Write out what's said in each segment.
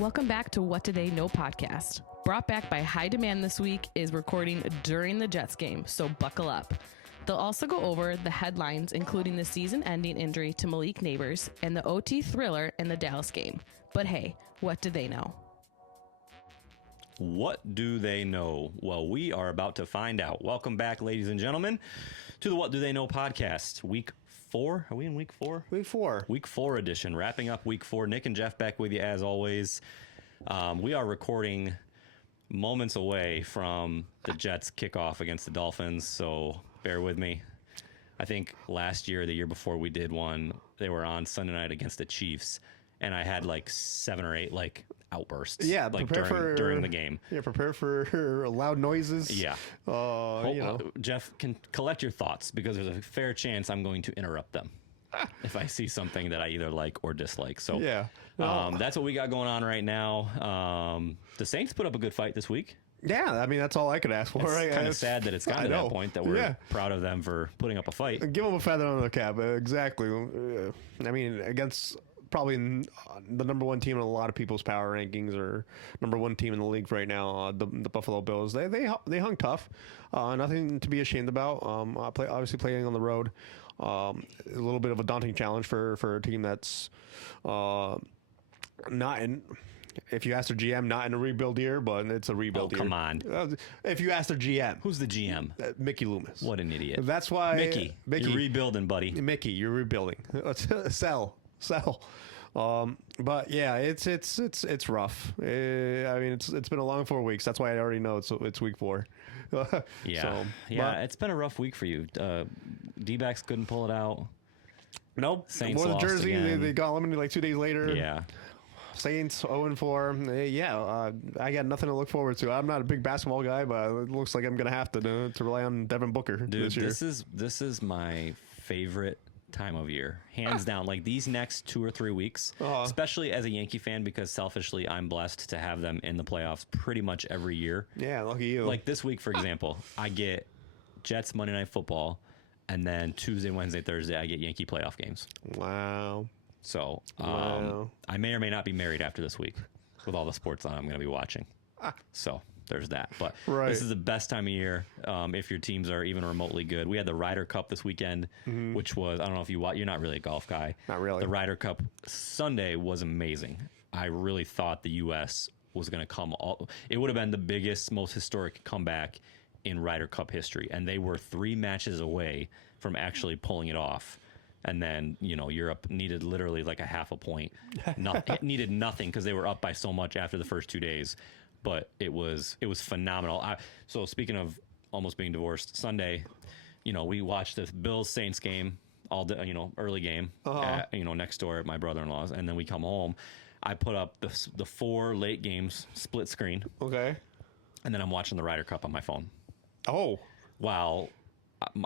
Welcome back to What Do They Know podcast. Brought back by High Demand this week is recording during the Jets game, so buckle up. They'll also go over the headlines, including the season-ending injury to Malik Nabers and the OT thriller in the Dallas game. But hey, what do they know? What do they know? Well, we are about to find out. Welcome back, ladies and gentlemen, to the What Do They Know podcast. Week 4? Are we in week 4? Week 4. Week 4 edition. Wrapping up week 4. Nick and Jeff back with you as always. We are recording moments away from the Jets kickoff against the Dolphins, so bear with me. I think last year, the year before we did one, they were on Sunday night against the Chiefs, and I had like 7 or 8 outbursts. Yeah, like during the game. Yeah, prepare for loud noises. Yeah. Jeff, can collect your thoughts because there's a fair chance I'm going to interrupt them if I see something that I either like or dislike. So yeah, that's what we got going on right now. The Saints put up a good fight this week. Yeah, I mean, that's all I could ask for. It's kind of sad that it's gotten to that point that we're proud of them for putting up a fight. Give them a feather on the cap. Exactly. I mean, against probably the number one team in a lot of people's power rankings, or number one team in the league right now, the Buffalo Bills. They hung tough. Nothing to be ashamed about. Obviously playing on the road, a little bit of a daunting challenge for a team that's not in. If you ask their GM, not in a rebuild year, but it's a rebuild year. Come on. If you ask their GM. Who's the GM? Mickey Loomis. What an idiot. That's why. Mickey, you're rebuilding, buddy. Mickey, you're rebuilding. Sell. But yeah, it's rough. I mean, it's been a long 4 weeks. That's why I already know it's week 4. It's been a rough week for you. D-backs couldn't pull it out. Nope. Saints lost Jersey. Again. They got eliminated like 2 days later. Yeah. Saints 0-4. I got nothing to look forward to. I'm not a big basketball guy, but it looks like I'm gonna have to rely on Devin Booker this year. This is my favorite time of year, hands down. Like these next 2 or 3 weeks, especially as a Yankee fan, because selfishly I'm blessed to have them in the playoffs pretty much every year. Yeah, lucky you. Like this week, for example, I get Jets Monday Night Football, and then Tuesday, Wednesday, Thursday I get Yankee playoff games. Wow. So I may or may not be married after this week with all the sports on I'm going to be watching. So there's that. But This is the best time of year if your teams are even remotely good. We had the Ryder Cup this weekend, which was, I don't know if you watch, you're not really a golf guy. Not really. The Ryder Cup Sunday was amazing. I really thought the U.S. was going to it would have been the biggest, most historic comeback in Ryder Cup history. And they were 3 matches away from actually pulling it off. And then, Europe needed literally like a half a point. It needed nothing because they were up by so much after the first 2 days. But it was phenomenal. So speaking of almost being divorced, Sunday, we watched the Bills-Saints game, all day, early game, next door at my brother-in-law's. And then we come home. I put up the 4 late games, split screen. Okay. And then I'm watching the Ryder Cup on my phone. Oh. Wow.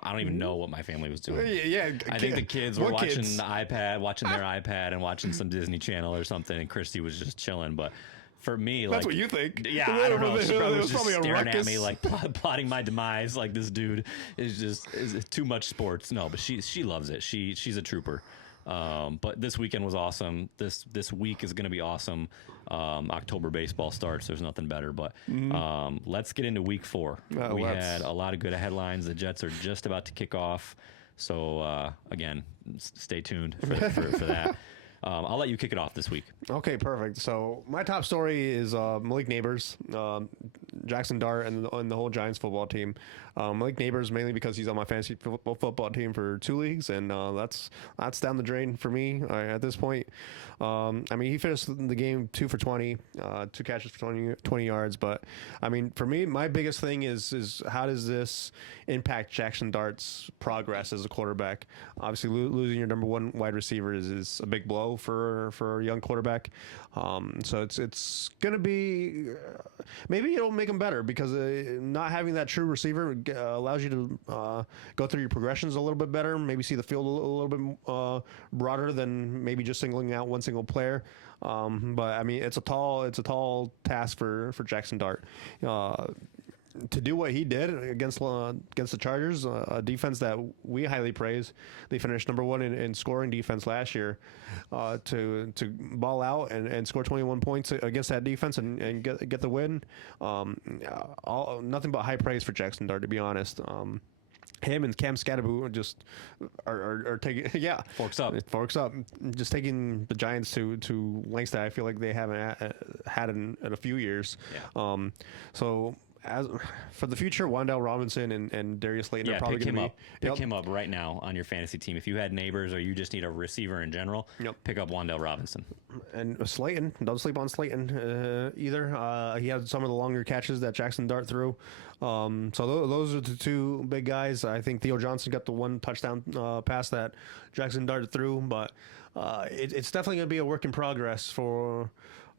I don't even know what my family was doing. Yeah, I think the kids were watching the iPad, watching their iPad, and watching some Disney Channel or something, and Christy was just chilling. But for me, that's what you think. Yeah, I don't know. She probably was just staring at me, like plotting my demise. Like this dude is too much sports. No, but she loves it. She's a trooper. But this weekend was awesome. This week is going to be awesome. October baseball starts. There's nothing better. But let's get into week 4. We had a lot of good headlines. The Jets are just about to kick off. So, again, stay tuned for that. I'll let you kick it off this week. Okay, perfect. So my top story is Malik Nabers, Jackson Dart, and the whole Giants football team. Malik Nabers mainly because he's on my fantasy football team for 2 leagues, and that's down the drain for me at this point. I mean, he finished the game 2 for 20, 2 catches for 20 yards. But I mean, for me, my biggest thing is how does this impact Jackson Dart's progress as a quarterback? Obviously, losing your number 1 wide receiver is a big blow for a young quarterback. So it's gonna be maybe it'll make him better because not having that true receiver allows you to go through your progressions a little bit better, maybe see the field a little bit broader than maybe just singling out one single player. But I mean, it's a tall task for Jackson Dart. to do what he did against the Chargers, a defense that we highly praise. They finished number one in scoring defense last year. To ball out and score 21 points against that defense and get the win. Nothing but high praise for Jackson Dart, to be honest. Him and Cam Scadaboo just are taking forks up, just taking the Giants to lengths that I feel like they haven't had in a few years. So as for the future, Wan'Dale Robinson and Darius Slayton are probably going to be pick him up right now on your fantasy team. If you had Neighbors or you just need a receiver in general, pick up Wan'Dale Robinson. And Slayton, don't sleep on Slayton either. He had some of the longer catches that Jackson Dart threw. So those are the two big guys. I think Theo Johnson got the one touchdown pass that Jackson Dart threw, but it's definitely going to be a work in progress for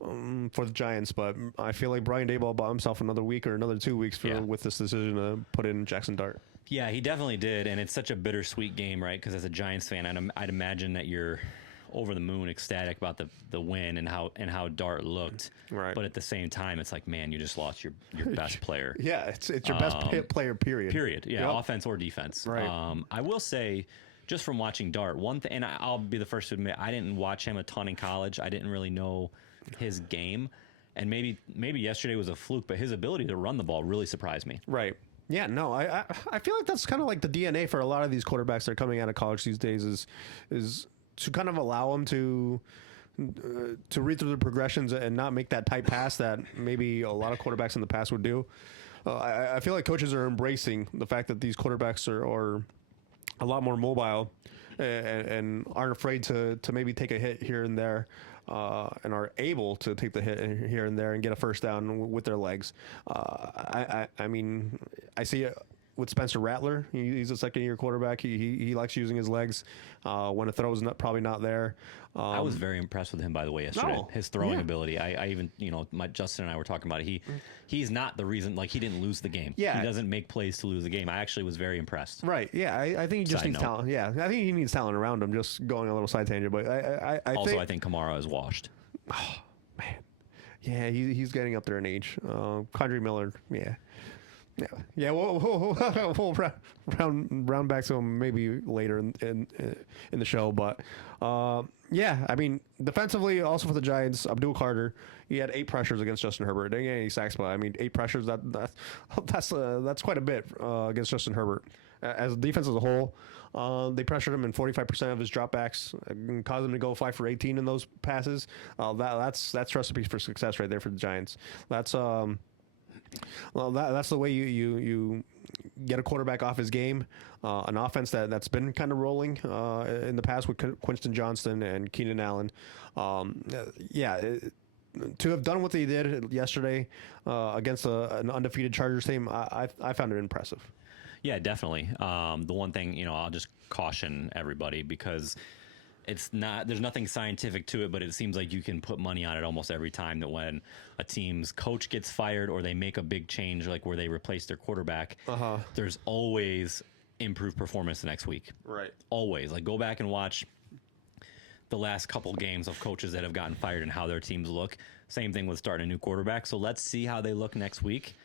the Giants. But I feel like Brian Daboll bought himself another week or another 2 weeks with this decision to put in Jackson Dart. Yeah, he definitely did, and it's such a bittersweet game, right? Because as a Giants fan, I'd imagine that you're over the moon ecstatic about the win and how Dart looked. Right. But at the same time, it's like, man, you just lost your best player. Yeah, it's your best player, period. Period. Yeah, offense or defense. Right. I will say, just from watching Dart, one thing, and I'll be the first to admit, I didn't watch him a ton in college. I didn't really know his game, and maybe yesterday was a fluke, but his ability to run the ball really surprised me. Right. Yeah, no, I feel like that's kind of like the DNA for a lot of these quarterbacks that are coming out of college these days is to kind of allow them to read through the progressions and not make that tight pass that maybe a lot of quarterbacks in the past would do. I feel like coaches are embracing the fact that these quarterbacks are a lot more mobile and aren't afraid to maybe take a hit here and there. And are able to take the hit here and there and get a first down with their legs. I mean, I see it with Spencer Rattler. He's a second-year quarterback. He likes using his legs when a throw is probably not there. I was very impressed with him, by the way, yesterday. His throwing ability. I even, Justin and I were talking about it. He's not the reason, like, he didn't lose the game. Yeah. He doesn't make plays to lose the game. I actually was very impressed. Right. Yeah. I think he just needs talent. Yeah. I think he needs talent around him. Just going a little side tangent, but I think Kamara is washed. Oh man. Yeah. He's getting up there in age. Condre Miller. Yeah. Yeah. We'll round back to him maybe later in the show, but yeah. I mean, defensively, also for the Giants, Abdul Carter, he had 8 pressures against Justin Herbert. Didn't get any sacks, but I mean, 8 pressures that's quite a bit against Justin Herbert. As a defense as a whole, they pressured him in 45% of his dropbacks, and caused him to go 5 for 18 in those passes. That's recipe for success right there for the Giants. That's the way you get a quarterback off his game. An offense that's been kind of rolling in the past with Quinton Johnston and Keenan Allen. To have done what they did yesterday against an undefeated Chargers team, I found it impressive. Yeah, definitely. The one thing, I'll just caution everybody, because there's nothing scientific to it, but it seems like you can put money on it almost every time that when a team's coach gets fired or they make a big change, like where they replace their quarterback, there's always improved performance the next week. Right. Always. Like, go back and watch the last couple games of coaches that have gotten fired and how their teams look. Same thing with starting a new quarterback. So let's see how they look next week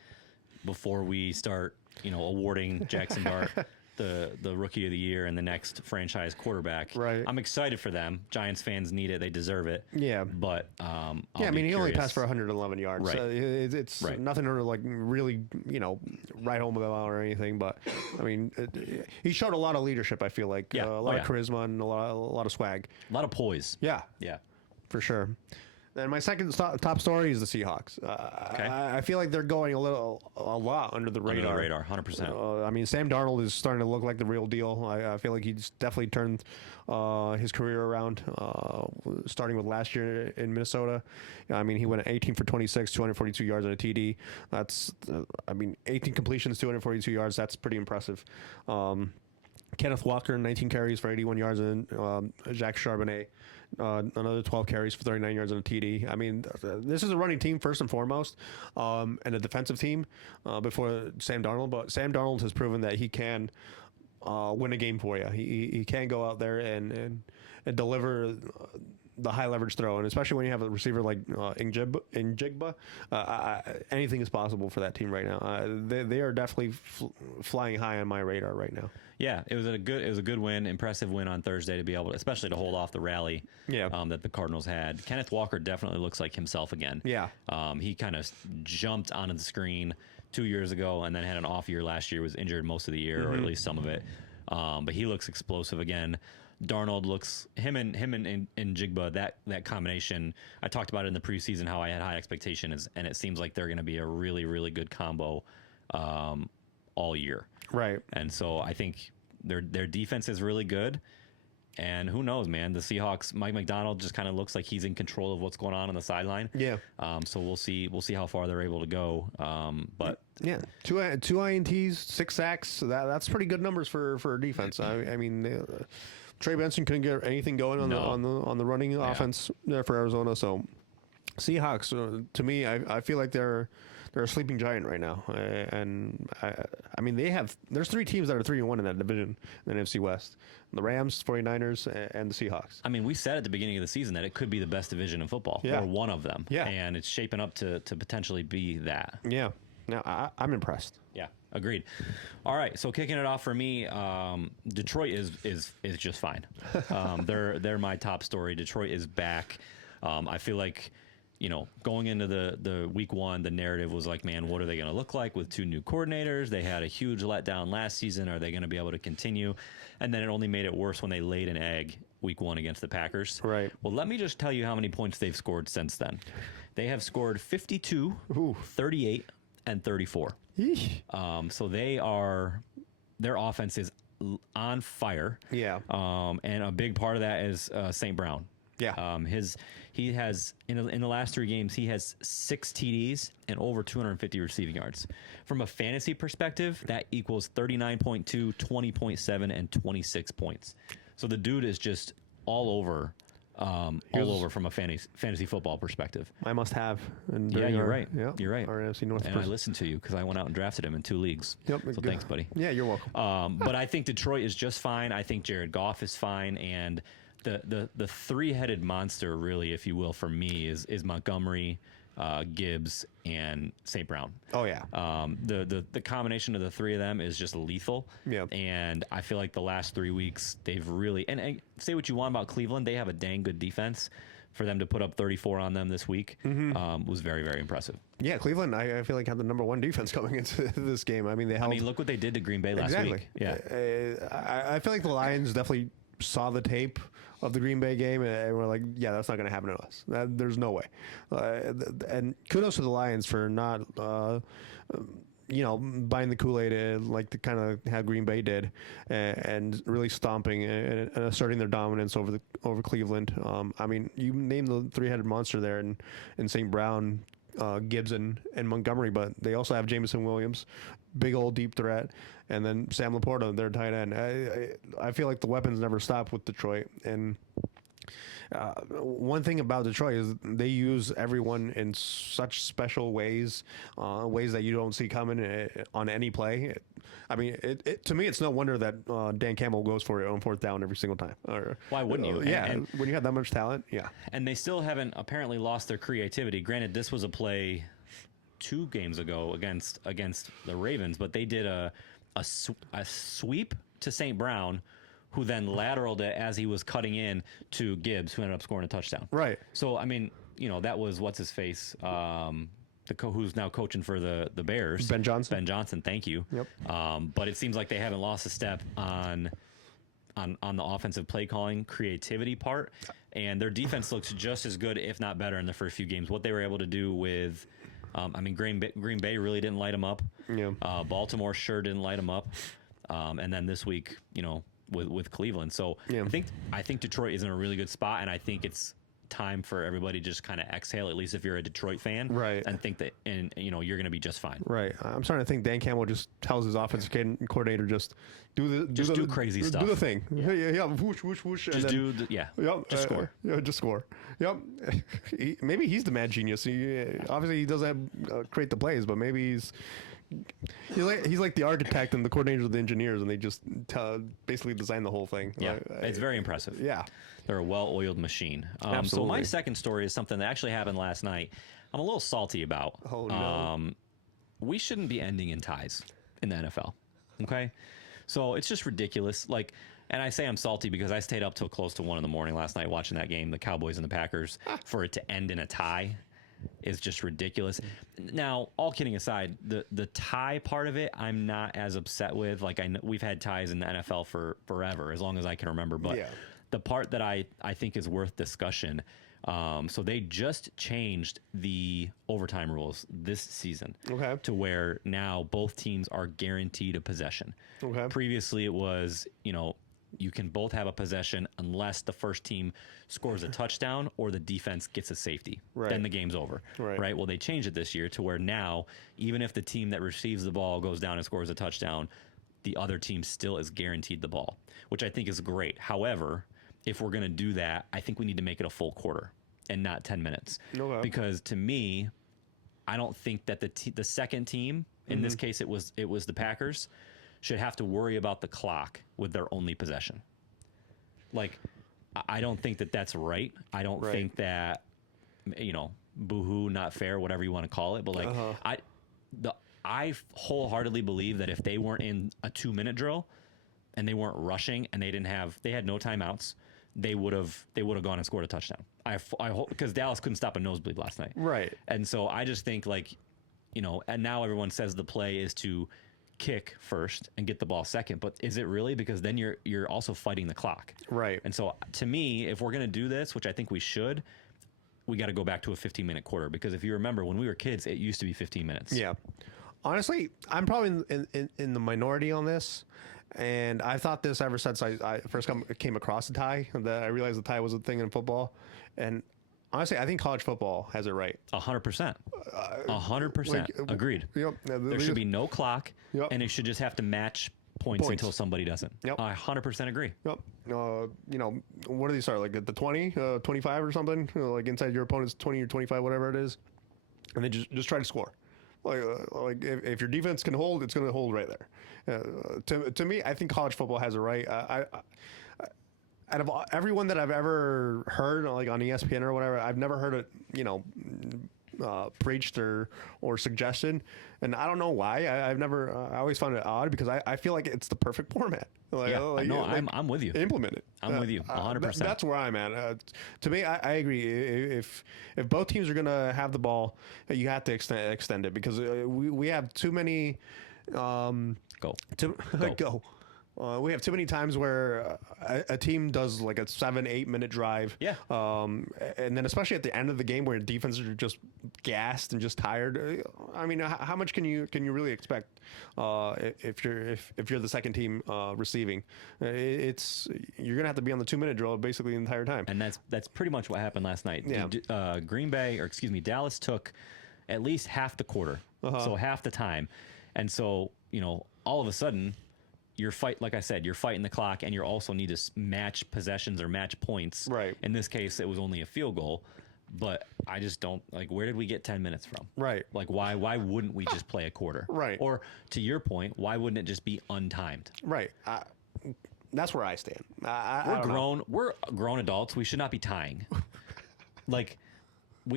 before we start, awarding Jackson Dart the rookie of the year and the next franchise quarterback. Right. I'm excited for them. Giants fans need it. They deserve it. Yeah. But he only passed for 111 yards. Right. So it's nothing to like really, write home about or anything. But I mean, he showed a lot of leadership. I feel like a lot of charisma and a lot of swag. A lot of poise. Yeah. Yeah. For sure. Then my second top story is the Seahawks. Okay. I feel like they're going a lot under the radar. 100%. I mean, Sam Darnold is starting to look like the real deal. I feel like he's definitely turned his career around, starting with last year in Minnesota. I mean, he went 18 for 26, 242 yards on a TD. That's, 18 completions, 242 yards. That's pretty impressive. Kenneth Walker, 19 carries for 81 yards, and Jacques Charbonnet, another 12 carries for 39 yards on a TD. I mean, this is a running team first and foremost, and a defensive team before Sam Darnold. But Sam Darnold has proven that he can win a game for you. He can go out there and deliver the high leverage throw, and especially when you have a receiver like Njigba, anything is possible for that team right now. They are definitely flying high on my radar right now. Yeah, it was a good win, impressive win on Thursday to be able to, especially to hold off the rally that the Cardinals had. Kenneth Walker definitely looks like himself again. Yeah. He kind of jumped onto the screen 2 years ago and then had an off year last year, was injured most of the year, or at least some of it. But he looks explosive again. Darnold looks, him and Jigba, that combination, I talked about it in the preseason, how I had high expectations, and it seems like they're going to be a really, really good combo all year. Right. And so I think their defense is really good. And who knows, man? The Seahawks, Mike McDonald just kind of looks like he's in control of what's going on the sideline. Yeah. So we'll see how far they're able to go. But yeah, two INTs, 6 sacks. That's pretty good numbers for a defense. I mean, Trey Benson couldn't get anything going on the running offense there for Arizona. So Seahawks, to me, I feel like they're a sleeping giant right now. And I mean, there's 3 teams that are 3-1 in that division in the NFC West: the Rams, 49ers, and the Seahawks. I mean, we said at the beginning of the season that it could be the best division in football, or one of them. Yeah. And it's shaping up to potentially be that. Yeah. Now, I'm impressed. Yeah, agreed. All right, so kicking it off for me, Detroit is just fine. They're my top story. Detroit is back. I feel like, going into the week 1, the narrative was like, man, what are they going to look like with 2 new coordinators? They had a huge letdown last season. Are they going to be able to continue? And then it only made it worse when they laid an egg week 1 against the Packers. Right. Well, let me just tell you how many points they've scored since then. They have scored 52, 38, and 34. So their offense is on fire. Yeah. And a big part of that is St. Brown. Yeah. He has in the last 3 games, he has 6 TDs and over 250 receiving yards. From a fantasy perspective, that equals 39.2, 20.7, and 26 points. So the dude is just all over from a fantasy football perspective. I must have. You're right. Yeah, you're right. Our NFC North. And I listened to you because I went out and drafted him in 2 leagues. Yep. So thanks, buddy. Yeah, you're welcome. But I think Detroit is just fine. I think Jared Goff is fine, and the 3-headed monster, really, if you will, for me is Montgomery, Gibbs, and St. Brown. Oh yeah. The combination of the 3 of them is just lethal. Yeah. And I feel like the last 3 weeks they've really, and say what you want about Cleveland, they have a dang good defense. For them to put up 34 on them this week was very, very impressive. Yeah, Cleveland, I feel like had the number 1 defense coming into this game. I mean, look what they did to Green Bay last week. Yeah. I feel like the Lions definitely saw the tape of the Green Bay game and we're like, yeah, that's not going to happen to us. There's no way. And kudos to the Lions for not, buying the Kool-Aid like the kind of how Green Bay did, and really stomping and asserting their dominance over Cleveland. I mean, you named the 3-headed monster there in St. Brown, Gibbs, and Montgomery, but they also have Jameson Williams, big old deep threat, and then Sam Laporta, their tight end. I feel like the weapons never stop with Detroit, and one thing about Detroit is they use everyone in such special ways, ways that you don't see coming on any play. I mean, to me, it's no wonder that Dan Campbell goes for it on 4th down every single time. Why wouldn't you? And when you have that much talent, yeah. And they still haven't apparently lost their creativity. Granted, this was a play 2 games ago against the Ravens, but they did a sweep to St. Brown, who then lateraled it as he was cutting in to Gibbs, who ended up scoring a touchdown. Right. So, I mean, that was what's-his-face, who's now coaching for the Bears. Ben Johnson. Ben Johnson, thank you. Yep. But it seems like they haven't lost a step on the offensive play calling creativity part, and their defense looks just as good, if not better, in the first few games. What they were able to do with... Green Bay really didn't light them up. Yeah. Baltimore sure didn't light them up. And then this week, with Cleveland. So yeah. I think Detroit is in a really good spot, and I think it's time for everybody to just kind of exhale, at least if you're a Detroit fan, right? And think that, you're going to be just fine. Right. I'm starting to think Dan Campbell just tells his offensive coordinator, just do crazy stuff. Do the thing. Yeah. Whoosh, whoosh, whoosh. Just just score. Just score. Yep. Maybe he's the mad genius. Obviously he doesn't create the plays, but maybe he's like the architect and the coordinators of the engineers, and they just basically design the whole thing. Yeah, it's very impressive. Yeah. They're a well-oiled machine. So Absolutely. my second story is something that actually happened last night. I'm a little salty about. Oh, no. We shouldn't be ending in ties in the NFL. Okay? So it's just ridiculous. Like, and I say I'm salty because I stayed up till close to 1 a.m. last night watching that game, the Cowboys and the Packers, for it to end in a tie is just ridiculous. Now, all kidding aside, the tie part of it, I'm not as upset with. Like, I know we've had ties in the NFL for forever, as long as I can remember. But Yeah. the part that I think is worth discussion, so they just changed the overtime rules this season to where now both teams are guaranteed a possession. Okay. Previously, it was, you can both have a possession unless the first team scores a touchdown or the defense gets a safety. Right. Then the game's over. Right. Well, they changed it this year to where now, even if the team that receives the ball goes down and scores a touchdown, the other team still is guaranteed the ball, which I think is great. However, if we're going to do that, I think we need to make it a full quarter and not 10 minutes. Okay. Because to me, I don't think that the second team, in this case it was the Packers, should have to worry about the clock with their only possession. Like, I don't think that that's right. I don't think that, boo-hoo, not fair, whatever you want to call it. But like, I wholeheartedly believe that if they weren't in a 2-minute drill and they weren't rushing and they had no timeouts, they would have gone and scored a touchdown. I hope, because Dallas couldn't stop a nosebleed last night. Right. And so I just think, like, and now everyone says the play is to kick first and get the ball second, but is it really? Because then you're also fighting the clock. Right. And so to me, if we're going to do this, which I think we should, we got to go back to a 15-minute quarter, because if you remember when we were kids, it used to be 15 minutes. Yeah. Honestly, I'm probably in the minority on this. And I thought this ever since I first came across the tie, that I realized the tie was a thing in football. And honestly, I think college football has it right. 100%. 100%. Agreed. Yep. There should be no clock, Yep. and it should just have to match points until somebody doesn't. Yep. I 100% agree. Yep. What do they start? Like at the 20, 25 or something? Like inside your opponent's 20 or 25, whatever it is. And they just try to score. Like if your defense can hold, it's going to hold right there. To me, I think college football has it right. Out of everyone that I've ever heard, like on ESPN or whatever, I've never heard it, preached or suggested, and I don't know why. I always found it odd, because I feel like it's the perfect format. I'm with you. Implement it. I'm with you 100%. That's where I'm at. To me, I agree. If both teams are gonna have the ball, you have to extend it, because we have too many. Go. We have too many times where a team does like a 7-8 minute drive. Yeah. And then especially at the end of the game where defenses are just gassed and just tired. I mean, how much can you really expect if you're the second team receiving? You're gonna have to be on the 2-minute drill basically the entire time. And that's pretty much what happened last night. Yeah. Dallas took at least half the quarter, so half the time, and so all of a sudden, you're fighting the clock, and you also need to match possessions or match points. Right. In this case, it was only a field goal, but I just don't where did we get 10 minutes from? Right. Like, why wouldn't we just play a quarter? Right. Or to your point, why wouldn't it just be untimed? Right. That's where I stand. We're grown adults. We should not be tying.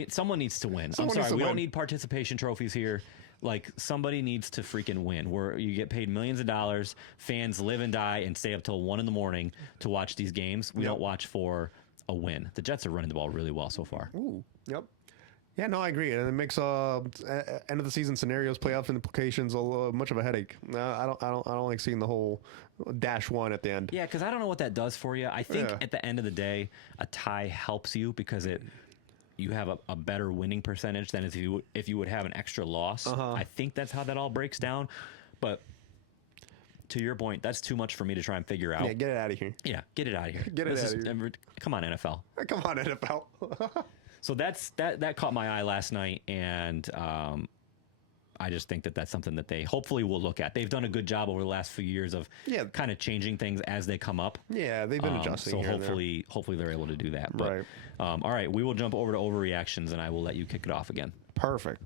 Someone needs to win. Someone needs to we win. don't need participation trophies here. Like, somebody needs to freaking win. Where you get paid millions of dollars, fans live and die and stay up till 1 a.m. to watch these games. We don't watch for a win. The Jets are running the ball really well so far. Ooh. Yep. Yeah, no, I agree, and it makes end of the season scenarios, playoff implications, much of a headache. I don't like seeing the whole -1 at the end. Yeah, because I don't know what that does for you. I think at the end of the day, a tie helps you because you have a better winning percentage than if you would have an extra loss. I think that's how that all breaks down. But to your point, that's too much for me to try and figure out. Yeah, get it out of here. Yeah, get it out of here. Get it out of here. Come on, NFL. Come on, NFL. So that caught my eye last night, and I just think that's something that they hopefully will look at. They've done a good job over the last few years of kind of changing things as they come up. Yeah, they've been adjusting. So here hopefully they're able to do that. But, right. All right, we will jump over to overreactions, and I will let you kick it off again. Perfect.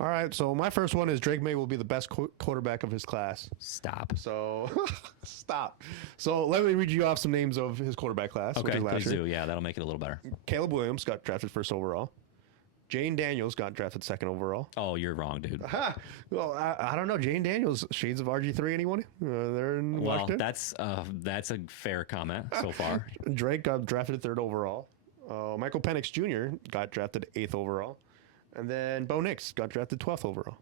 All right, so my first one is Drake May will be the best quarterback of his class. Stop. So, stop. So let me read you off some names of his quarterback class. Okay, which is last please year. do. Yeah, that'll make it a little better. Caleb Williams got drafted first overall. Jane Daniels got drafted second overall. Oh, you're wrong, dude. Well, I don't know. Jane Daniels, shades of RG3, anyone? They're in Well, Washington. that's a fair comment so far. Drake got drafted third overall. Michael Penix Jr. got drafted 8th overall. And then Bo Nix got drafted 12th overall.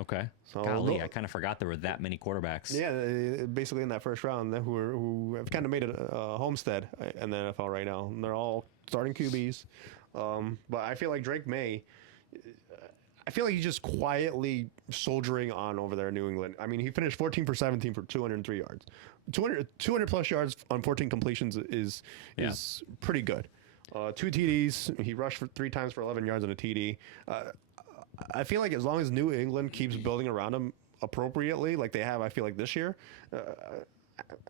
Okay. So, Golly, I kind of forgot there were that many quarterbacks. Yeah, basically in that first round, who have kind of made a homestead in the NFL right now. And they're all starting QBs. But I feel like Drake May, I feel like he's just quietly soldiering on over there in New England. I mean, he finished 14 for 17 for 203 yards. 200 plus yards on 14 completions is pretty good. 2 TDs. He rushed for 3 times for 11 yards on a TD. I feel like as long as New England keeps building around him appropriately, like they have, I feel like this year,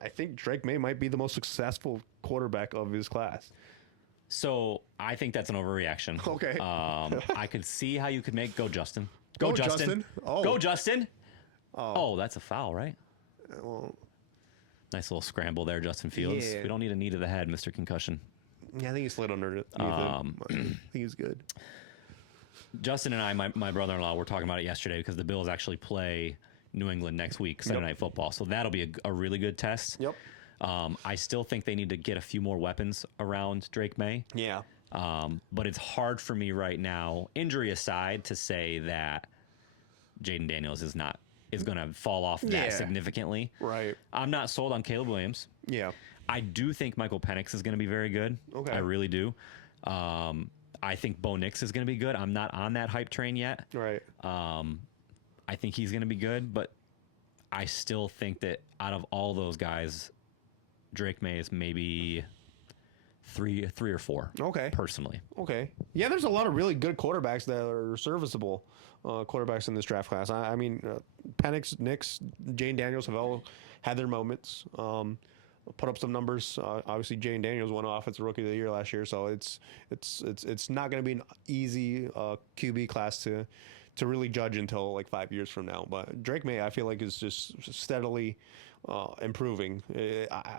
I think Drake May might be the most successful quarterback of his class. So I think that's an overreaction. Okay. I could see how you could make go Justin. Go Justin. Oh. Go Justin. Oh, that's a foul, right? Well, Nice little scramble there, Justin Fields. Yeah. We don't need a knee to the head, Mr. Concussion. yeah, I think he slid under it. I think he's good. Justin and I, my brother-in-law, were talking about it yesterday because the Bills actually play New England next week, Sunday Night Football. So that'll be a really good test. Yep. I still think they need to get a few more weapons around Drake May. Yeah. But it's hard for me right now, injury aside, to say that Jaden Daniels is going to fall off that significantly. Right. I'm not sold on Caleb Williams. Yeah. I do think Michael Penix is going to be very good. Okay. I really do. I think Bo Nix is going to be good. I'm not on that hype train yet. Right. I think he's going to be good, but I still think that out of all those guys, Drake May is maybe three or four. Okay. Personally. Okay. Yeah, there's a lot of really good quarterbacks that are serviceable quarterbacks in this draft class. I mean, Penix, Nix, Jane Daniels have all had their moments. Put up some numbers. Obviously, Jane Daniels won Offensive Rookie of the Year last year, so it's not going to be an easy QB class to really judge until like 5 years from now. But Drake May, I feel like, is just steadily improving.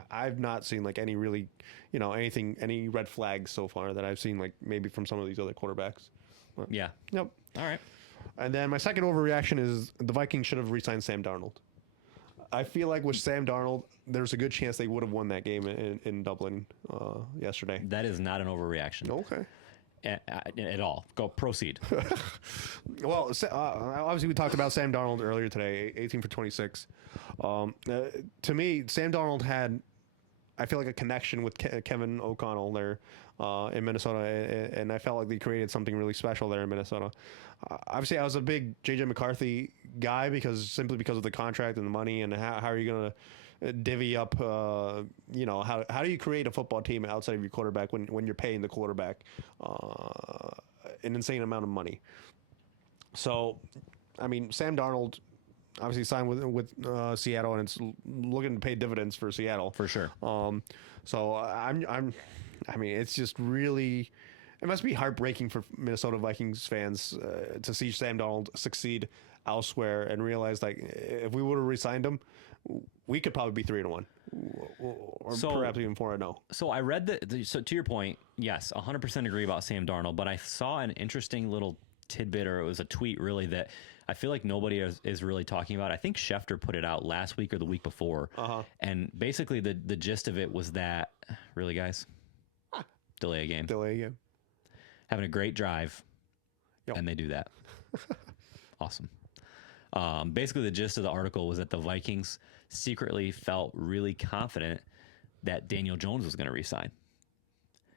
I've not seen like any really, any red flags so far that I've seen like maybe from some of these other quarterbacks. But, Yeah. Yep. All right. And then my second overreaction is the Vikings should have re-signed Sam Darnold. I feel like with Sam Darnold, there's a good chance they would have won that game in Dublin yesterday. That is not an overreaction. Okay. At all. Go proceed. Well, obviously we talked about Sam Darnold earlier today, 18 for 26. To me, Sam Darnold had, I feel like, a connection with Kevin O'Connell there in Minnesota, and I felt like they created something really special there in Minnesota. Obviously, I was a big J.J. McCarthy guy simply because of the contract and the money, and how are you going to divvy up, how do you create a football team outside of your quarterback when you're paying the quarterback an insane amount of money? So, I mean, Sam Darnold obviously signed with Seattle, and it's looking to pay dividends for Seattle For sure. So I mean, it's just really, it must be heartbreaking for Minnesota Vikings fans to see Sam Darnold succeed elsewhere and realize like if we would have re-signed him, we could probably be 3-1 or perhaps even 4-0. So I read so to your point, yes, 100% agree about Sam Darnold, but I saw an interesting little tidbit, or it was a tweet really, that I feel like nobody is really talking about. I think Schefter put it out last week or the week before. And basically the gist of it was that, really guys, delay a game. Having a great drive, and they do that. Awesome. Basically the gist of the article was that the Vikings secretly felt really confident that Daniel Jones was going to resign.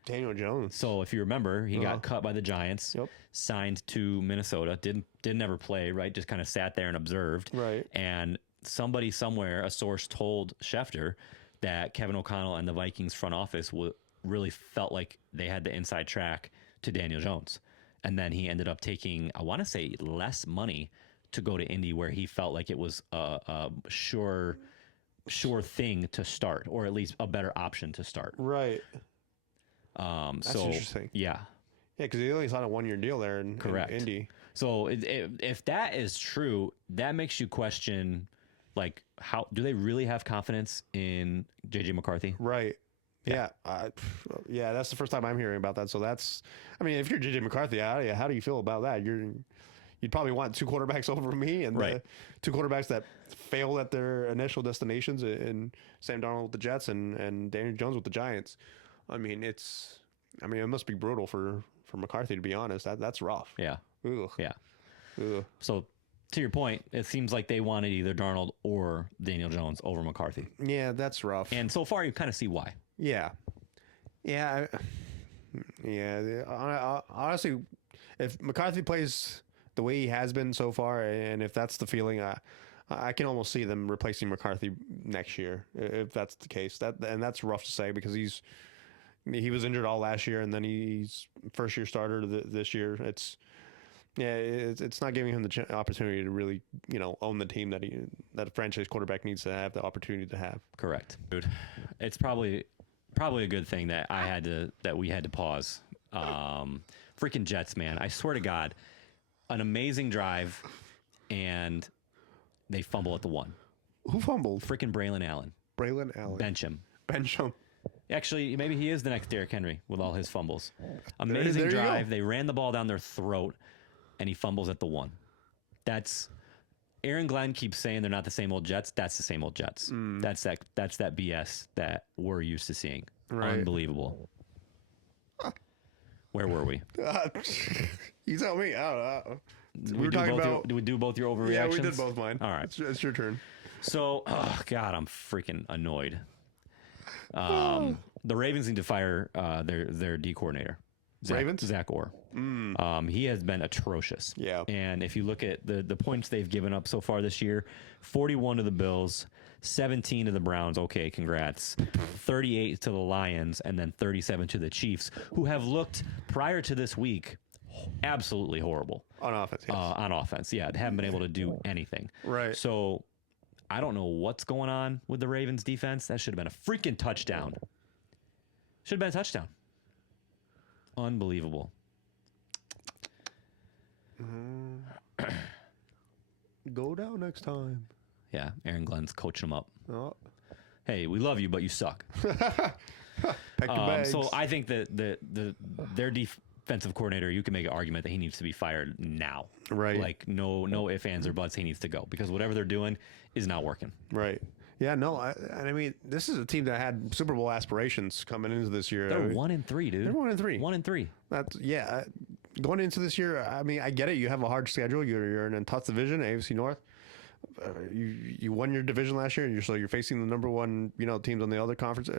Daniel Jones. So if you remember, he got cut by the Giants, signed to Minnesota, didn't ever play, right? Just kind of sat there and observed. Right. And somebody somewhere, a source told Schefter that Kevin O'Connell and the Vikings front office really felt like they had the inside track to Daniel Jones. And then he ended up taking, I want to say, less money to go to Indy, where he felt like it was a sure thing to start, or at least a better option to start. Right. That's so interesting. Yeah. Yeah, because he only signed a 1-year deal there in Correct. Indy. So if that is true, that makes you question, like, how do they really have confidence in JJ McCarthy? Right. Yeah. Yeah. That's the first time I'm hearing about that. So that's, I mean, if you're JJ McCarthy, how do you feel about that? You'd probably want two quarterbacks over me, and Right. two quarterbacks that failed at their initial destinations, in Sam Darnold with the Jets and Daniel Jones with the Giants. I mean, it must be brutal for McCarthy, to be honest. That's rough. Yeah. Ugh. Yeah. Ugh. So to your point, it seems like they wanted either Darnold or Daniel Jones over McCarthy. Yeah, that's rough. And so far, you kind of see why. Yeah. Yeah. Honestly, if McCarthy plays the way he has been so far, and if that's the feeling, I can almost see them replacing McCarthy next year, if that's the case. And that's rough to say, because he was injured all last year, and then he's first year starter this year. It's not giving him the opportunity to really, own the team that a franchise quarterback needs to have the opportunity to have. Correct, dude. It's probably a good thing that we had to pause. Freaking Jets, man! I swear to God, an amazing drive, and they fumble at the 1. Who fumbled? Freaking Braylon Allen. Bench him. Actually, maybe he is the next Derrick Henry with all his fumbles. Amazing there drive. They ran the ball down their throat, and he fumbles at the 1. That's Aaron Glenn keeps saying they're not the same old Jets. That's the same old Jets. That's that BS that we're used to seeing. Right. Unbelievable. Where were we? You tell me. I don't know. Did We were talking about. Did we do both your overreactions? Yeah, we did both mine. All right. It's your turn. So, oh God, I'm freaking annoyed. The Ravens need to fire their D coordinator. Zach Orr. He has been atrocious. Yeah. And if you look at the points they've given up so far this year, 41 to the Bills, 17 to the Browns. Okay, congrats. 38 to the Lions, and then 37 to the Chiefs, who have looked prior to this week absolutely horrible. On offense, yes. On offense, yeah. They haven't been able to do anything. Right. So I don't know what's going on with the Ravens defense. That should have been a freaking touchdown. Should have been a touchdown. Unbelievable. Go down next time. Yeah, Aaron Glenn's coaching them up. Oh. Hey, we love you, but you suck. Pack your bags. So I think that their defensive coordinator, you can make an argument that he needs to be fired now. Right. Like no ifs, ands, or buts. He needs to go, because whatever they're doing is not working. Right. Yeah, no, I mean, this is a team that had Super Bowl aspirations coming into this year. They're 1-3, dude. They're 1-3. 1-3. That's going into this year. I mean, I get it. You have a hard schedule. You're in a tough division, AFC North. You won your division last year, and you're facing the number one teams on the other conference.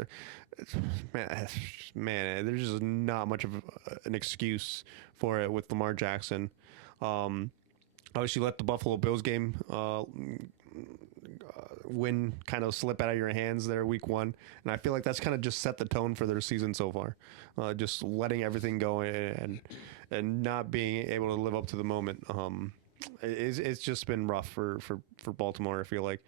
Man, there's just not much of an excuse for it with Lamar Jackson. Obviously, let the Buffalo Bills game win kind of slip out of your hands there week 1, and I feel like that's kind of just set the tone for their season so far. Just letting everything go and not being able to live up to the moment. It's just been rough for Baltimore, I feel like.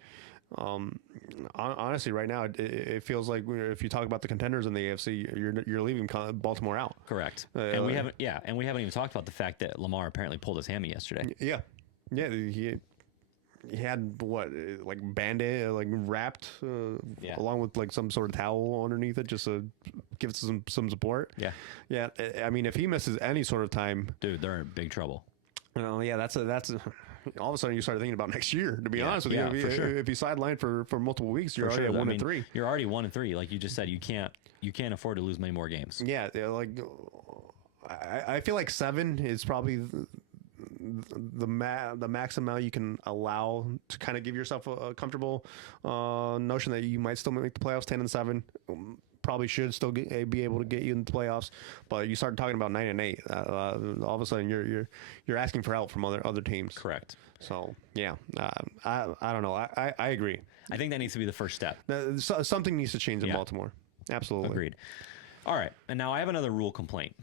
Honestly, right now it feels like if you talk about the contenders in the AFC, you're leaving Baltimore out. Correct. And we haven't even talked about the fact that Lamar apparently pulled his hammy yesterday. Yeah, he had like Band-Aid wrapped along with like some sort of towel underneath it, just to give it some support. Yeah. I mean, if he misses any sort of time, dude, they're in big trouble. That's all of a sudden you start thinking about next year. To be honest with you, if you sideline for multiple weeks, you're already at 1-3. You're already 1-3. Like you just said, you can't afford to lose many more games. Yeah, like I feel like 7 is probably the max amount you can allow to kind of give yourself a comfortable notion that you might still make the playoffs. 10-7 probably should still be able to get you in the playoffs, but you start talking about 9-8, all of a sudden you're asking for help from other teams. Correct. So yeah, I don't know. I agree. I think that needs to be the first step. Something needs to change in Baltimore. Absolutely. Agreed. All right, and now I have another rule complaint.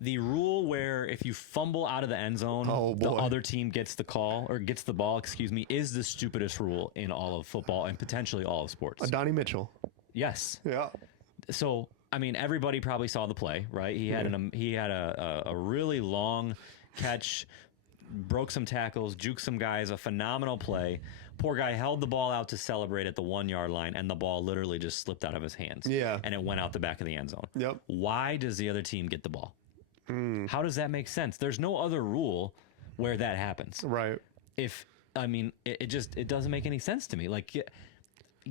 The rule where if you fumble out of the end zone, the other team gets the ball, is the stupidest rule in all of football and potentially all of sports. Donnie Mitchell. Yes. Yeah. So I mean, everybody probably saw the play, right? He had a really long catch, broke some tackles, juked some guys, a phenomenal play. Poor guy held the ball out to celebrate at the 1 yard line, and the ball literally just slipped out of his hands. Yeah. And it went out the back of the end zone. Yep. Why does the other team get the ball? How does that make sense? There's no other rule where that happens. Right. It doesn't make any sense to me. Like,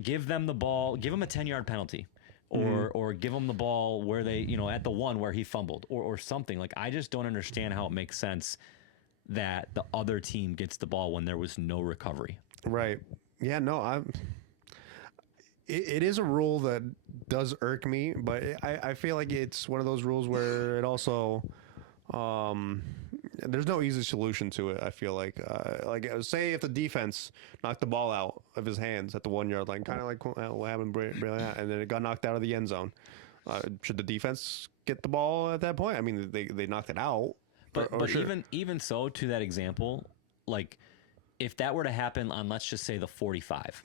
give them the ball, give them a 10-yard penalty. Or give them the ball where they, at the 1 where he fumbled or something. Like, I just don't understand how it makes sense that the other team gets the ball when there was no recovery. Right. Yeah, no, it is a rule that does irk me, but I feel like it's one of those rules where it also, there's no easy solution to it. I feel like say if the defense knocked the ball out of his hands at the 1 yard line, kind of like what happened, and then it got knocked out of the end zone. Should the defense get the ball at that point? I mean, they knocked it out, but sure. even so, to that example, like, if that were to happen on, let's just say, the 45,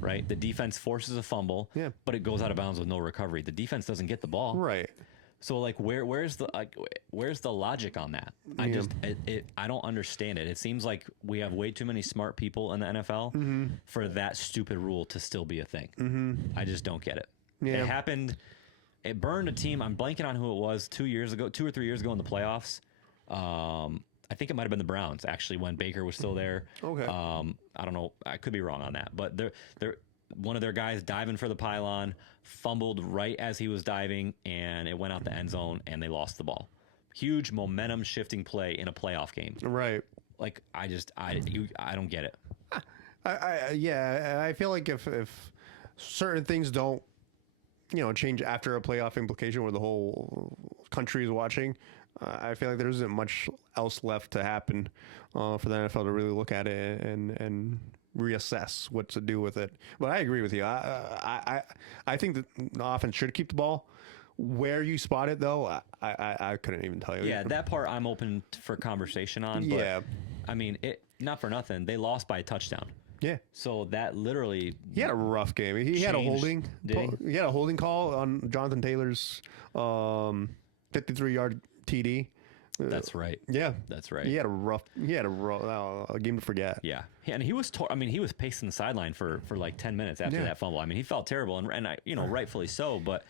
right? The defense forces a fumble, but it goes out of bounds with no recovery. The defense doesn't get the ball, right? So, like, where's the logic on that? I don't understand it. It seems like we have way too many smart people in the NFL for that stupid rule to still be a thing. I just don't get it. Yeah. It happened. It burned a team. I'm blanking on who it was 2 or 3 years ago in the playoffs. I think it might have been the Browns, actually, when Baker was still there. Okay. I don't know. I could be wrong on that. But one of their guys diving for the pylon fumbled right as he was diving, and it went out the end zone, and they lost the ball. Huge momentum shifting play in a playoff game. Right. Like, I don't get it. I feel like if certain things don't, change after a playoff implication where the whole country is watching, I feel like there isn't much else left to happen for the NFL to really look at it and reassess what to do with it. But I agree with you. I think that the offense should keep the ball. Where you spot it, though, I couldn't even tell you. Yeah, that part I'm open for conversation on. But, yeah. I mean, not for nothing. They lost by a touchdown. Yeah. So that literally... He had a rough game. He had a holding. He had a holding call on Jonathan Taylor's 53-yard TD. That's right. Yeah, that's right. He had a game to forget. Yeah, and he was. He was pacing the sideline for like 10 minutes after that fumble. I mean, he felt terrible, and rightfully so. But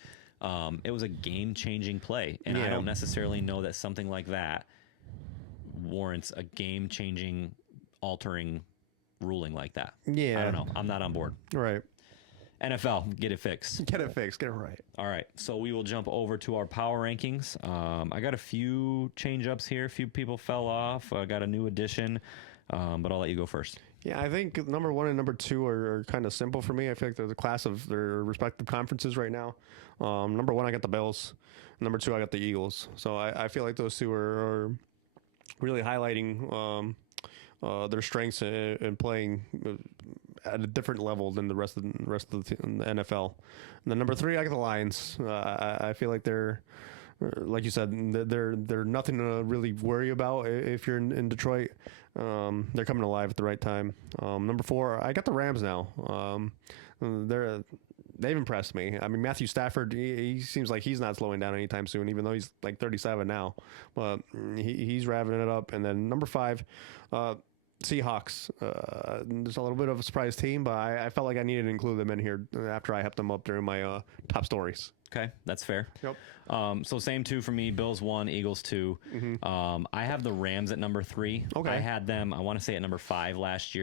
it was a game-changing play, and I don't necessarily know that something like that warrants a game-changing, altering ruling like that. Yeah, I don't know. I'm not on board. Right. NFL, get it fixed. Get it fixed. Get it right. All right. So we will jump over to our power rankings. I got a few change-ups here. A few people fell off. I got a new addition, but I'll let you go first. Yeah, I think number 1 and number 2 are kind of simple for me. I feel like they're the class of their respective conferences right now. Number 1, I got the Bills. Number 2, I got the Eagles. So I feel like those two are really highlighting their strengths in playing at a different level than the rest of the NFL. And then number 3, I got the Lions. I feel like they're, like you said, they're nothing to really worry about if you're in Detroit. They're coming alive at the right time. Number 4, I got the Rams now. They've impressed me. I mean, Matthew Stafford, he seems like he's not slowing down anytime soon, even though he's like 37 now. But he's revving it up. And then number 5, Seahawks. There's a little bit of a surprise team, but I felt like I needed to include them in here after I hyped them up during my top stories. Okay, that's fair. Yep. So same 2 for me. Bills 1, Eagles 2. I have the Rams at number 3. Okay. I had them, I want to say, at number 5 last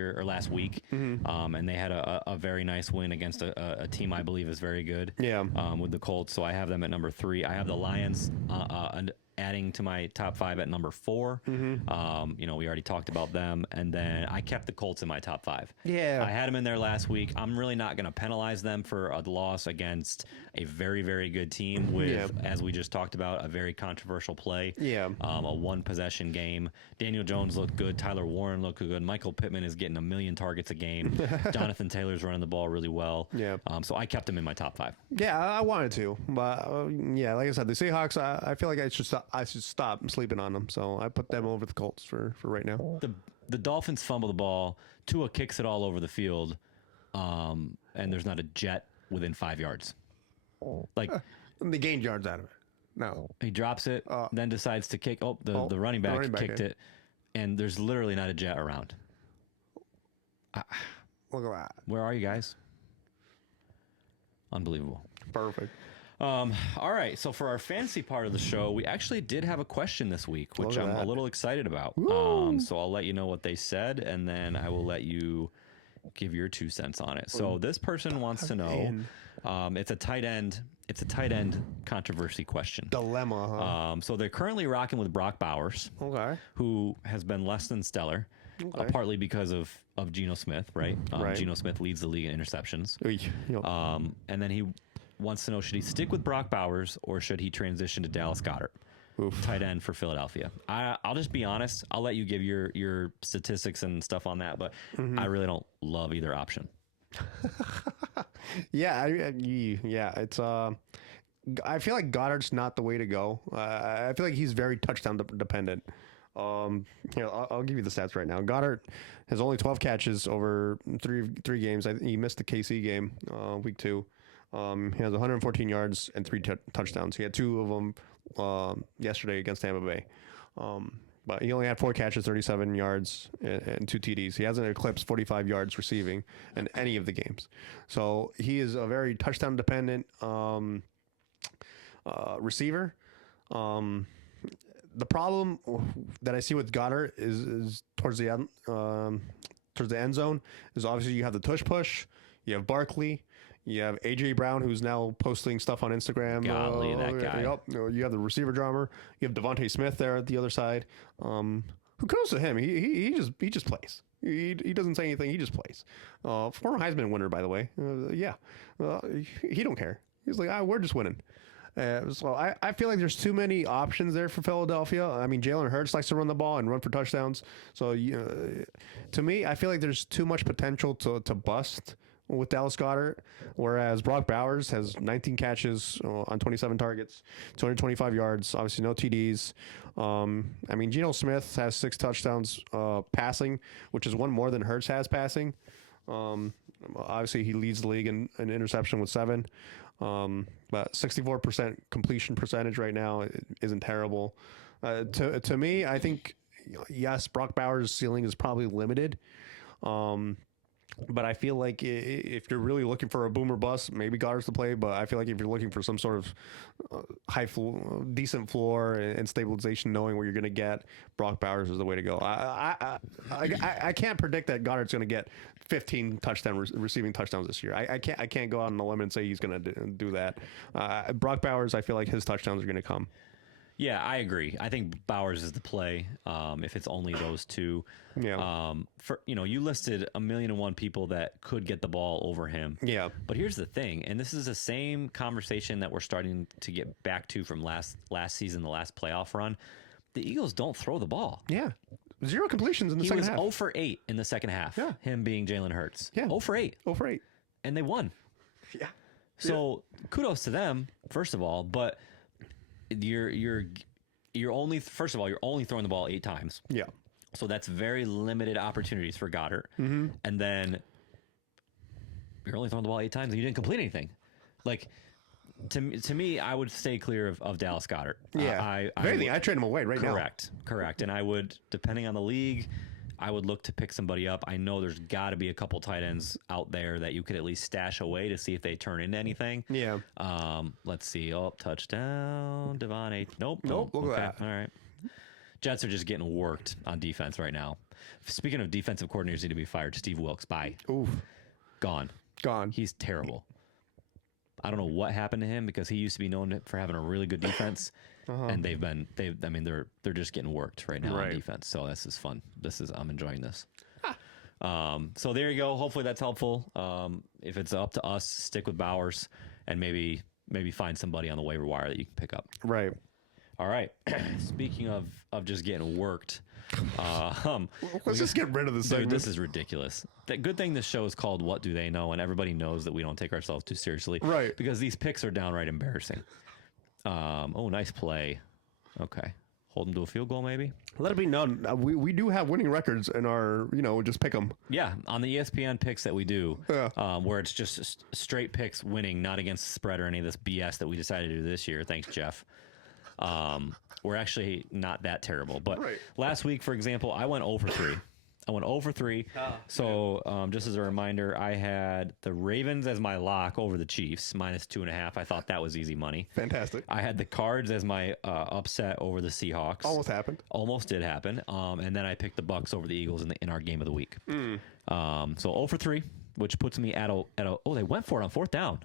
week. And they had a very nice win against a team I believe is very good. Yeah. With the Colts. So I have them at number 3. I have the Lions adding to my top 5 at number 4. We already talked about them. And then I kept the Colts in my top 5. Yeah. I had them in there last week. I'm really not going to penalize them for a loss against a very, very good team with, as we just talked about, a very controversial play. Yeah. A 1-possession game. Daniel Jones looked good. Tyler Warren looked good. Michael Pittman is getting 1 million targets a game. Jonathan Taylor's running the ball really well. Yeah. So I kept him in my top 5. Yeah, I wanted to. But, like I said, the Seahawks, I feel like I should stop sleeping on them. So I put them over the Colts for right now. The Dolphins fumble the ball. Tua kicks it all over the field. And there's not a jet within 5 yards. Like, They gained yards out of it. No. He drops it, then decides to kick. The running back kicked it, and there's literally not a jet around. Look at that. Where are you guys? Unbelievable. Perfect. All right. So for our fantasy part of the show, we actually did have a question this week, which I'm a little excited about. So I'll let you know what they said, and then I will let you give your 2 cents on it. So this person wants to know, it's a tight end. It's a tight end controversy question. Dilemma, huh? So they're currently rocking with Brock Bowers, who has been less than stellar, partly because of Geno Smith, right? Geno Smith leads the league in interceptions. And then he wants to know, should he stick with Brock Bowers or should he transition to Dallas Goedert, tight end for Philadelphia? I'll just be honest. I'll let you give your statistics and stuff on that, but I really don't love either option. It's I feel like Goddard's not the way to go. I feel like he's very touchdown dependent. I'll give you the stats right now. Goddard has only 12 catches over three games. He missed the KC game, week 2. He has 114 yards and 3 touchdowns. He had 2 of them yesterday against Tampa Bay. But he only had 4 catches, 37 yards, and 2 TDs. He hasn't eclipsed 45 yards receiving in any of the games. So he is a very touchdown-dependent receiver. The problem that I see with Goddard is towards the end zone is obviously you have the tush push, you have Barkley, you have AJ Brown, who's now posting stuff on Instagram. Golly, that guy. You have the receiver drummer. You have Devontae Smith there at the other side. Who goes to him? He just plays. He doesn't say anything. He just plays. Former Heisman winner, by the way. He don't care. He's like, we're just winning. So I feel like there's too many options there for Philadelphia. I mean, Jalen Hurts likes to run the ball and run for touchdowns. So to me, I feel like there's too much potential to bust with Dallas Goedert, whereas Brock Bowers has 19 catches on 27 targets, 225 yards, obviously no TDs. I mean, Geno Smith has 6 touchdowns passing, which is one more than Hurts has passing. Obviously, he leads the league in interception with 7. But 64% completion percentage right now isn't terrible. To me, I think, yes, Brock Bowers' ceiling is probably limited. But I feel like if you're really looking for a boomer bust, maybe Goddard's the play. But I feel like if you're looking for some sort of decent floor and stabilization, knowing where you're going to get, Brock Bowers is the way to go. I can't predict that Goddard's going to get 15 receiving touchdowns this year. I can't go out on a limb and say he's going to do that. Brock Bowers, I feel like his touchdowns are going to come. Yeah, I agree. I think Bowers is the play. If it's only those 2, you listed 1,000,001 people that could get the ball over him. Yeah. But here's the thing, and this is the same conversation that we're starting to get back to from last season, the last playoff run. The Eagles don't throw the ball. Yeah. 0 completions in the second half. He was 0 for 8 in the second half. Yeah. Him being Jalen Hurts. Yeah. 0 for 8. 0 for 8. And they won. Yeah. So kudos to them, first of all, but you're only throwing the ball 8 times. Yeah. So that's very limited opportunities for Goddard. Mm-hmm. And then you're only throwing the ball 8 times and you didn't complete anything. Like, to me, I would stay clear of Dallas Goedert. Yeah. I trade him away right now. Correct. And I would, depending on the league, I would look to pick somebody up. I know there's got to be a couple tight ends out there that you could at least stash away to see if they turn into anything. Yeah. Let's see. Oh, touchdown. Devon. Nope. Look at that. All right. Jets are just getting worked on defense right now. Speaking of defensive coordinators need to be fired, Steve Wilkes, bye. Oof. Gone. He's terrible. I don't know what happened to him because he used to be known for having a really good defense. And they're just getting worked right now on defense. So this is fun. I'm enjoying this. So there you go. Hopefully that's helpful. If it's up to us, stick with Bowers and maybe find somebody on the waiver wire that you can pick up. Right. All right. Speaking of just getting worked, let's just get rid of this segment. Dude, this is ridiculous. The good thing this show is called What Do They Know, and everybody knows that we don't take ourselves too seriously. Right. Because these picks are downright embarrassing. Nice play. Okay. Hold them to a field goal, maybe. Let it be known, we do have winning records in our, just pick them. Yeah, on the ESPN picks that we do, Yeah. where it's just straight picks winning, not against the spread or any of this BS that we decided to do this year. Thanks, Jeff. We're actually not that terrible. But last week, for example, I went 0 for 3. I went 0 for 3. So just as a reminder, I had the Ravens as my lock over the Chiefs, -2.5. I thought that was easy money. Fantastic. I had the Cards as my upset over the Seahawks. Almost happened. Almost did happen. And then I picked the Bucks over the Eagles in our game of the week. So 0 for 3, which puts me at a oh, they went for it on 4th down.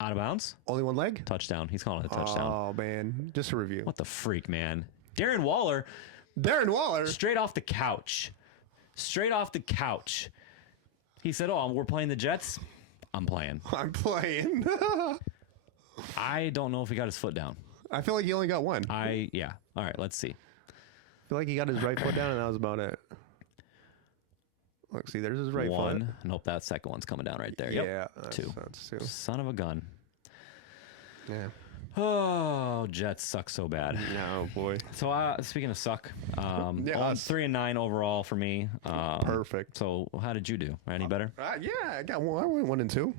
Out of bounds? Only one leg? Touchdown. He's calling it a touchdown. Oh, man. Just a review. What the freak, man? Darren Waller. Straight off the couch. Straight off the couch. He said, we're playing the Jets. I'm playing. I don't know if he got his foot down. I feel like he only got one. Yeah. All right, let's see. I feel like he got his right foot down, and that was about it. Look, see, there's his right one. foot. Nope, that second one's coming down right there. Yeah, Yep. that's 2. two. Son of a gun. Yeah. Oh, Jets suck so bad. No, boy. So speaking of suck, us. 3-9 overall for me. Perfect. So how did you do? Any better? Yeah, I got one. I went 1 and 2.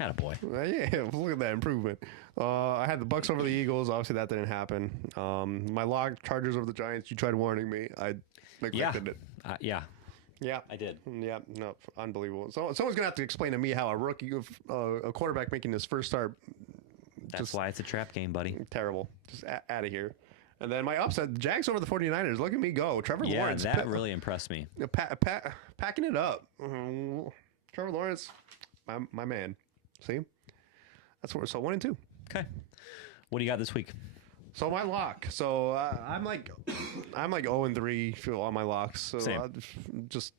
Had a boy. Yeah, look at that improvement. I had the Bucks over the Eagles. Obviously, that didn't happen. My lock, Chargers over the Giants. You tried warning me. I neglected it. Yeah. Yeah, I did. Yeah, no, unbelievable. So someone's gonna have to explain to me how a rookie, a quarterback making his first start. That's why it's a trap game, buddy. Terrible. Just out of here. And then my upset, the Jags over the 49ers. Look at me go. Trevor Lawrence. Yeah, that really impressed me. Packing it up. Trevor Lawrence, my man. See? That's what. So 1 and 2. Okay. What do you got this week? So my lock. So I'm like 0 and 3 on my locks. So Same. I just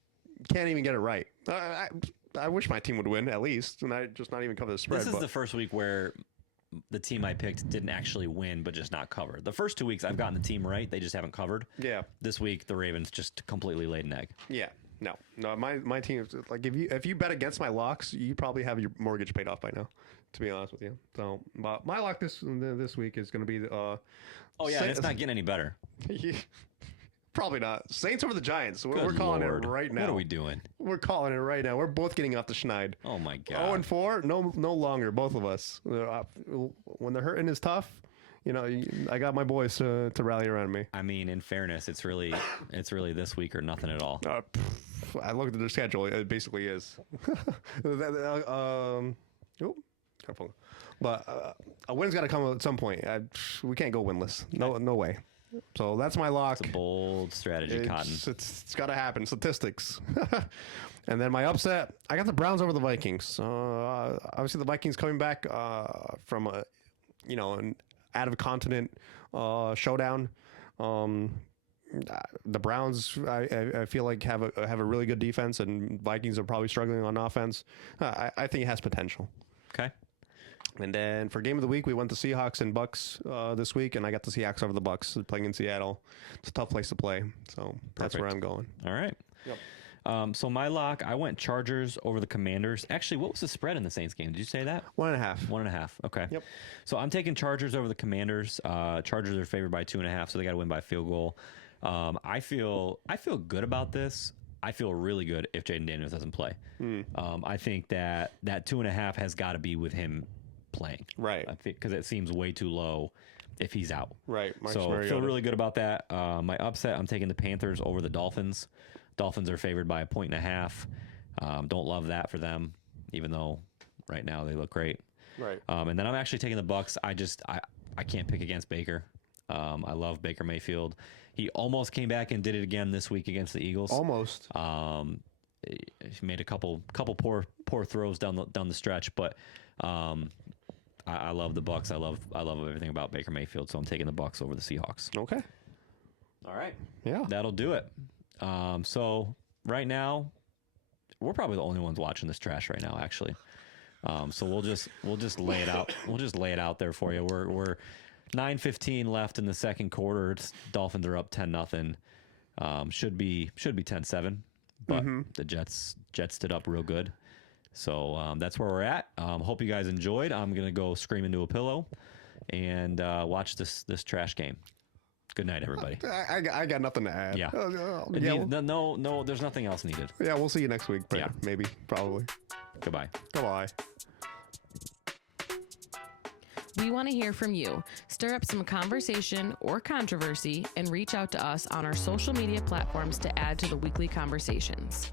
can't even get it right. I wish my team would win at least, and I just not even cover the spread. This is the first week where the team I picked didn't actually win, but just not cover. The first 2 weeks I've gotten the team right; they just haven't covered. Yeah. This week the Ravens just completely laid an egg. Yeah. No. My team, like if you bet against my locks, you probably have your mortgage paid off by now. To be honest with you. So, but my lock this week is going to be it's not getting any better. Probably not. Saints over the Giants. We're calling it right now. What are we doing? We're calling it right now. We're both getting off the schneid. Oh my god. 0 and 4, no longer. Both of us. When the hurting is tough, I got my boys to rally around me. I mean, in fairness, it's really this week or nothing at all. I looked at their schedule. It basically is. Careful. But a win's got to come at some point. We can't go winless. No way. So that's my lock. It's a bold strategy, Cotton. It's got to happen. Statistics. And then my upset, I got the Browns over the Vikings. Obviously, the Vikings coming back from an out of continent showdown. The Browns, I feel like have a really good defense, and Vikings are probably struggling on offense. I think it has potential. Okay. And then for game of the week, we went to Seahawks and Bucks this week, and I got the Seahawks over the Bucks playing in Seattle. It's a tough place to play, so that's where I'm going. All right. Yep. So my lock, I went Chargers over the Commanders. Actually, what was the spread in the Saints game? Did you say that? 1.5. 1.5. Okay. Yep. So I'm taking Chargers over the Commanders. Chargers are favored by 2.5, so they got to win by field goal. I feel good about this. I feel really good if Jaden Daniels doesn't play. I think that 2.5 has got to be with him playing. Right. I think because it seems way too low if he's out. Right. So I feel really good about that. My upset, I'm taking the Panthers over the Dolphins. Dolphins are favored by 1.5. Don't love that for them, even though right now they look great. Right. And then I'm actually taking the Bucks. I can't pick against Baker. I love Baker Mayfield. He almost came back and did it again this week against the Eagles. Almost. He made a couple poor throws down the stretch, but I love the Bucks. I love everything about Baker Mayfield, so I'm taking the Bucks over the Seahawks. Okay. All right. Yeah. That'll do it. So right now, we're probably the only ones watching this trash right now, actually. So we'll just lay it out. We'll just lay it out there for you. We're 9:15 left in the second quarter. Dolphins are up 10-0. Should be 10-7, but the Jets stood up real good. So that's where we're at. Hope you guys enjoyed. I'm gonna go scream into a pillow and watch this trash game. Good night, everybody. I got nothing to add. Yeah. Yeah, No, there's nothing else needed. yeah, we'll see you next week. Yeah. Maybe, probably. Goodbye. Goodbye. We want to hear from you. Stir up some conversation or controversy and reach out to us on our social media platforms to add to the weekly conversations.